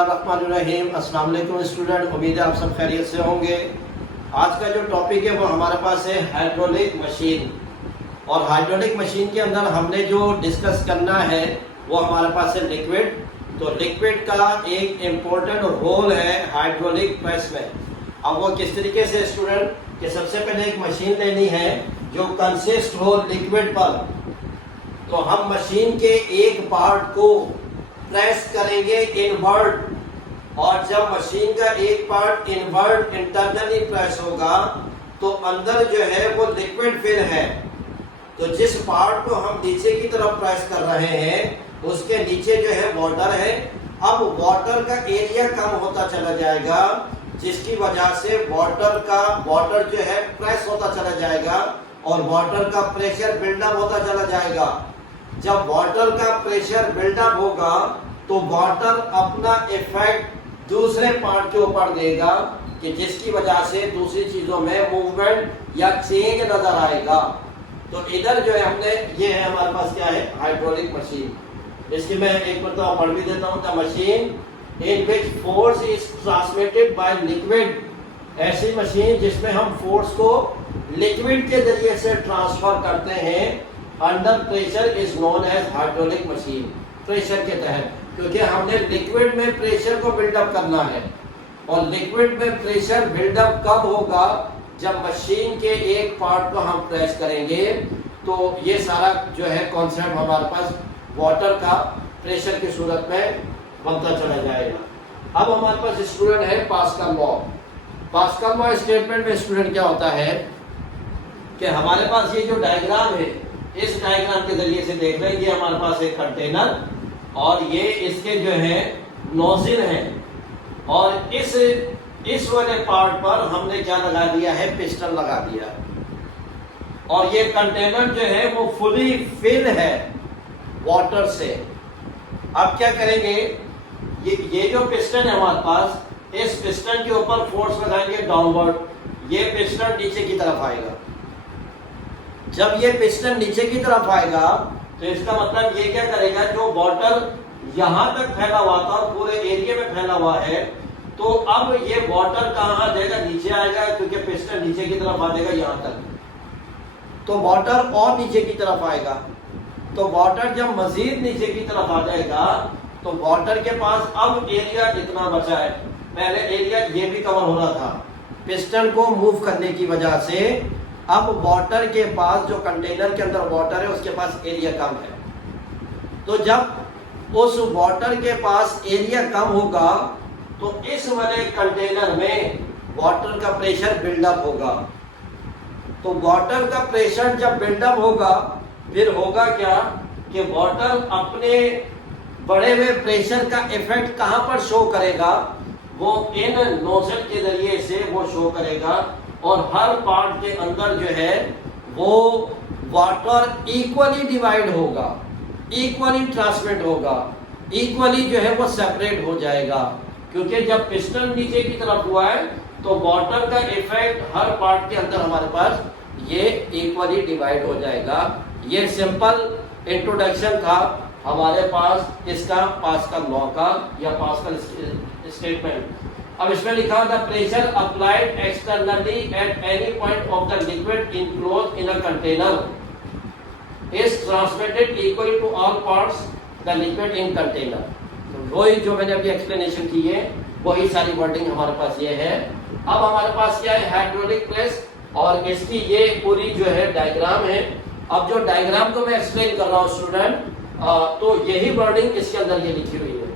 रहीम अस्सलाम वालेकुम स्टूडेंट, उम्मीद है आप सब खैरियत से होंगे। आज का जो टॉपिक है वो हमारे पास है हाइड्रोलिक मशीन। और हाइड्रोलिक मशीन के अंदर हमने जो डिस्कस करना है वो हमारे पास है लिक्विड। तो लिक्विड का एक इम्पोर्टेंट रोल है हाइड्रोलिक प्रेस में। अब वो किस तरीके से स्टूडेंट कि सबसे पहले एक मशीन लेनी है जो कंसिस्ट हो लिक्विड पर। तो हम मशीन के एक पार्ट को प्रेस करेंगे इनवर्ट, और जब मशीन का एक पार्ट इनवर्ट इंटरनली प्रेस होगा तो अंदर जो है वो लिक्विड फिल है। तो जिस पार्ट को हम नीचे की तरफ प्रेस कर रहे हैं उसके नीचे जो है वाटर है। अब वाटर का एरिया कम होता चला जाएगा, जिसकी वजह से वाटर जो है प्रेस होता चला जाएगा और वाटर का प्रेशर बिल्डअप होता चला जाएगा। जब वाटर का प्रेशर बिल्डअप होगा तो वाटर अपना इफेक्ट दूसरे पार्ट के ऊपर देगा कि जिसकी वजह से दूसरी चीजों में मूवमेंट या चेंज नजर आएगा। तो इधर जो है हमने ये है हमारे पास क्या है हाइड्रोलिक मशीन। इसकी मैं एक मरतबा पढ़ भी देता हूँ। The machine in which force is transmitted by liquid, ऐसी मशीन जिसमें हम फोर्स को लिक्विड के जरिए से ट्रांसफर करते हैं under pressure is known as hydraulic machine. Pressure के तहत, क्योंकि हमने लिक्विड में प्रेशर को बिल्डअप करना है। और लिक्विड में प्रेशर बिल्डअप कब होगा? जब मशीन के एक पार्ट को हम प्रेस करेंगे। तो ये सारा जो है कॉन्सेप्ट हमारे पास वाटर का प्रेशर की सूरत में बनता चला जाएगा। अब हमारे पास स्टूडेंट है pascal law. Pascal law statement में स्टूडेंट क्या होता है कि हमारे पास ये जो डायग्राम है, इस डायग्राम के जरिए से देख रहे हैं ये हमारे पास एक कंटेनर और ये इसके जो है नोजल है, और इस वाले पार्ट पर हमने क्या लगा दिया है, पिस्टन लगा दिया। और ये कंटेनर जो है वो फुली फिल है वाटर से। अब क्या करेंगे, ये जो पिस्टन है हमारे पास, इस पिस्टन के ऊपर फोर्स लगाएंगे डाउनवर्ड। ये पिस्टन नीचे की तरफ आएगा। जब ये पिस्टन नीचे की तरफ आएगा तो इसका मतलब ये क्या करेगा, जो वाटर यहां तक फैला हुआ था और पूरे एरिया में फैला हुआ है, तो अब ये वाटर कहां आ जाएगा, नीचे आएगा, क्योंकि पिस्टन नीचे की तरफ आ जाएगा यहां तक। तो वाटर और नीचे की तरफ आएगा। तो वाटर जब मजीद नीचे की तरफ आ जाएगा तो वाटर के पास अब एरिया इतना बचा है। पहले एरिया ये भी कवर हो रहा था, पिस्टन को मूव करने की वजह से अब वाटर के पास, जो कंटेनर के अंदर वाटर है उसके पास एरिया कम है। तो जब उस वाटर के पास एरिया कम होगा तो इस वाले कंटेनर में वाटर का प्रेशर बिल्डअप होगा। तो वाटर का प्रेशर जब बिल्डअप होगा फिर होगा क्या कि वाटर अपने बढ़े हुए प्रेशर का इफेक्ट कहां पर शो करेगा, वो इन नोजल के जरिए से वो शो करेगा। और हर पार्ट के अंदर जो है वो वाटर इक्वली डिवाइड होगा, इक्वली ट्रांसमिट होगा, इक्वली जो है वो सेपरेट हो जाएगा। क्योंकि जब पिस्टन नीचे की तरफ हुआ है तो वाटर का इफेक्ट हर पार्ट के अंदर हमारे पास ये इक्वली डिवाइड हो जाएगा। ये सिंपल इंट्रोडक्शन था हमारे पास इसका पास्कल लॉ का या पास्कल स्टेटमेंट। अब इसमें लिखा the pressure applied externally at any point of the liquid enclosed in a container is transmitted equally to all parts the liquid in container. तो वही जो मैंने अभी एक्सप्लेनेशन की है वही सारी वर्डिंग हमारे पास ये है। अब हमारे पास क्या है, हाइड्रोलिक प्रेस, और इसकी ये पूरी जो है डायग्राम है। अब जो डायग्राम को मैं एक्सप्लेन कर रहा हूँ स्टूडेंट, तो यही वर्डिंग इसके अंदर ये लिखी हुई है।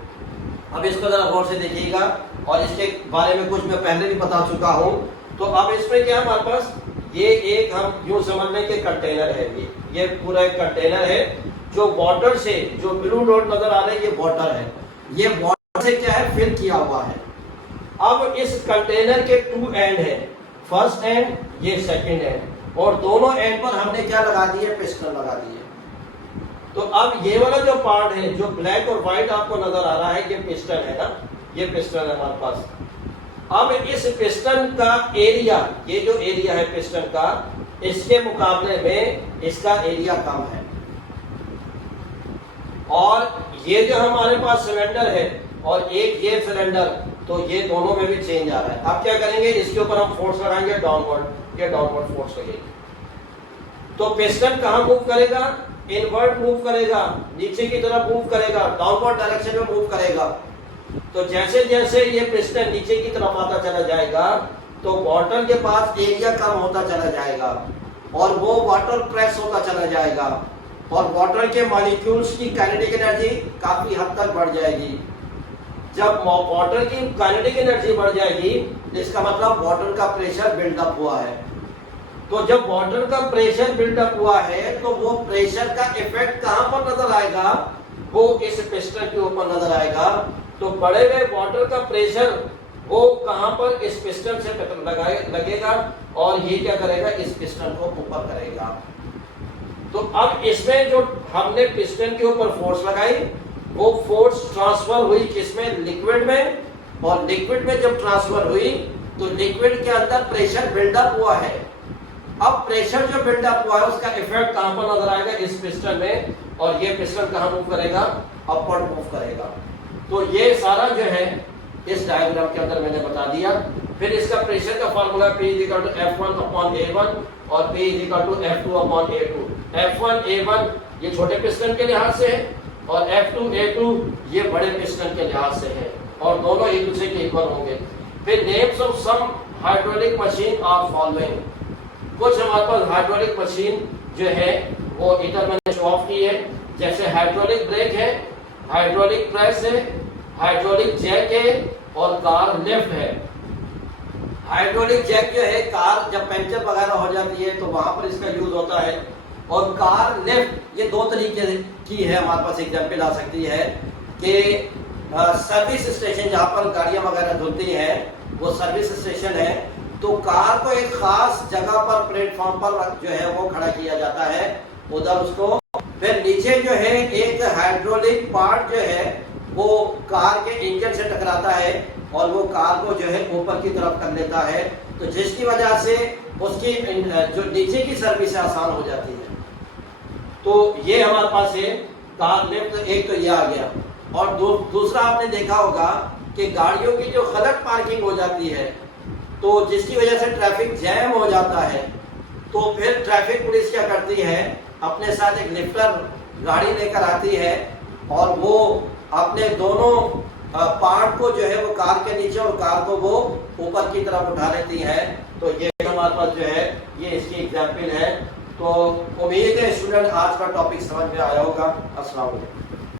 अब इसको जरा गौर से देखिएगा, और इसके बारे में कुछ मैं पहले भी बता चुका हूँ। तो अब इसमें क्या है हमारे पास, ये एक हम यूं समझ लें कि कंटेनर है। ये पूरा एक कंटेनर है जो वाटर से, जो ब्लू डॉट नजर आ रहा है ये वाटर है। ये वाटर से क्या है, फिल किया हुआ है। अब इस कंटेनर के टू एंड है, फर्स्ट एंड ये सेकंड एंड, और दोनों एंड पर हमने क्या लगा दिए, पिस्टन लगा दिए। तो अब ये वाला जो पार्ट है जो ब्लैक और व्हाइट आपको नजर आ रहा है, ये पिस्टन है ना, ये पिस्टन है हमारे पास। अब इस पिस्टन का एरिया, ये जो एरिया है पिस्टन का, इसके मुकाबले में इसका एरिया कम है। और ये जो हमारे पास सिलेंडर है और एक ये सिलेंडर, तो ये दोनों में भी चेंज आ रहा है। अब क्या करेंगे, इसके ऊपर हम फोर्स लगाएंगे डाउनवर्ड, ये डाउनवर्ड फोर्स लगेगी। तो पिस्टन कहां मूव करेगा, इनवर्ट मूव करेगा, नीचे की तरफ मूव करेगा, डाउनवर्ड डायरेक्शन में मूव करेगा। तो जैसे जैसे ये पिस्टन नीचे की तरफ आता चला जाएगा तो वाटर के पास एरिया कम होता चला जाएगा और वो वाटर प्रेस होता चला जाएगा और वाटर के मॉलिक्यूल्स की काइनेटिक एनर्जी काफी हद तक बढ़ जाएगी। जब वाटर की काइनेटिक एनर्जी बढ़ जाएगी इसका मतलब वाटर का प्रेशर बिल्डअप हुआ है। तो जब वाटर का प्रेशर बिल्डअप हुआ है तो वो प्रेशर का इफेक्ट कहां पर नजर आएगा, वो इस पिस्टन के ऊपर नजर आएगा। तो बढ़े हुए वाटर का प्रेशर वो कहां पर, इस पिस्टन से लगेगा और ये क्या करेगा, इस पिस्टन को ऊपर करेगा। तो अब इसमें जो हमने पिस्टन के ऊपर फोर्स लगाई वो फोर्स ट्रांसफर हुई किसमें, लिक्विड में, और लिक्विड में जब ट्रांसफर हुई तो लिक्विड के अंदर प्रेशर बिल्डअप हुआ है। अब प्रेशर जो बिल्डअप हुआ है उसका इफेक्ट कहां पर नजर आएगा, इस पिस्टन में, और ये पिस्टन कहां मूव करेगा, अपवर्ड मूव करेगा। तो ये सारा जो है इस डायग्राम के अंदर मैंने बता दिया। फिर इसका प्रेशर का फार्मूला P = F1/A1 और P = F2/A2। F1 A1 ये छोटे पिस्टन के लिहाज से है और F2 A2 ये बड़े पिस्टन के लिहाज से है और दोनों एक दूसरे के इक्वल होंगे। फिर names of some hydraulic machine are following. कुछ हमारे पास हाइड्रोलिक मशीन जो है वो इधर मैंने शो ऑफ की है, जैसे हाइड्रोलिक ब्रेक है, हाइड्रोलिक प्रेस है, हाइड्रोलिक जैक है और कार लिफ्ट है। हाइड्रोलिक जैक जो है कार जब पंक्चर वगैरह हो जाती है तो वहां पर इसका यूज होता है, और कार लिफ्ट ये दो तरीके की है। हमारे पास एग्जांपल आ सकती है कि सर्विस स्टेशन जहां पर गाड़ियां वगैरह धुलती हैं वो सर्विस स्टेशन है, तो कार को एक खास जगह पर प्लेटफॉर्म पर जो है वो खड़ा किया जाता है उधर उसको। फिर नीचे जो है एक हाइड्रोलिक पार्ट जो है वो कार के इंजन से टकराता है और वो कार को जो है ऊपर की तरफ कर लेता है, तो जिसकी वजह से उसकी जो नीचे की सर्विस आसान हो जाती है। तो ये हमारे पास है कार लिफ्ट, एक तो ये आ गया। और दूसरा आपने देखा होगा कि गाड़ियों की जो गलत पार्किंग हो जाती है तो जिसकी वजह से ट्रैफिक जैम हो जाता है, तो फिर ट्रैफिक पुलिस क्या करती है, अपने साथ एक लिफ्टर गाड़ी लेकर आती है और वो अपने दोनों पार्ट को जो है वो कार के नीचे और कार को वो ऊपर की तरफ उठा लेती है। तो ये हमारे पास जो है ये इसकी एग्जाम्पल है। तो उम्मीद है स्टूडेंट आज का टॉपिक समझ में आया होगा। अस्सलाम वालेकुम।